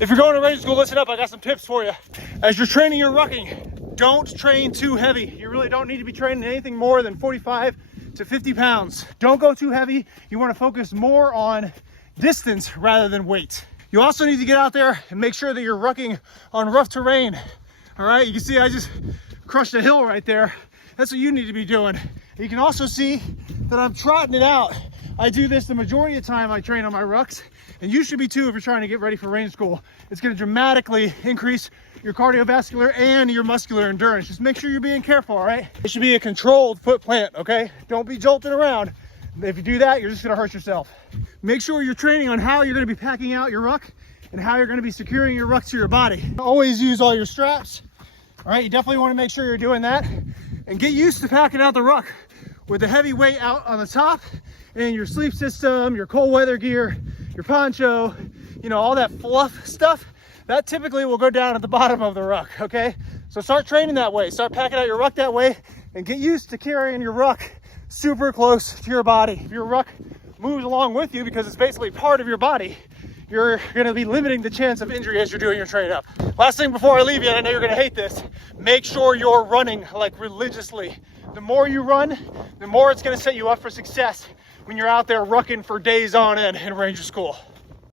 If you're going to ranger school, listen up, I got some tips for you. As you're training your rucking, don't train too heavy. You really don't need to be training anything more than 45 to 50 pounds. Don't go too heavy. You want to focus more on distance rather than weight. You also need to get out there and make sure that you're rucking on rough terrain. All right, you can see I just crushed a hill right there. That's what you need to be doing. You can also see that I'm trotting it out. I do this the majority of the time I train on my rucks, and you should be too if you're trying to get ready for ranger school. It's going to dramatically increase your cardiovascular and your muscular endurance. Just make sure you're being careful, all right? It should be a controlled foot plant, okay? Don't be jolting around. If you do that, you're just going to hurt yourself. Make sure you're training on how you're going to be packing out your ruck and how you're going to be securing your ruck to your body. Always use all your straps. All right, you definitely want to make sure you're doing that, and get used to packing out the ruck with the heavy weight out on the top and your sleep system, your cold weather gear, your poncho, you know, all that fluff stuff, that typically will go down at the bottom of the ruck, okay? So start training that way. Start packing out your ruck that way and get used to carrying your ruck super close to your body. If your ruck moves along with you because it's basically part of your body, you're gonna be limiting the chance of injury as you're doing your training up. Last thing before I leave you, and I know you're gonna hate this, make sure you're running like religiously. The more you run, the more it's gonna set you up for success when you're out there rucking for days on end in ranger school.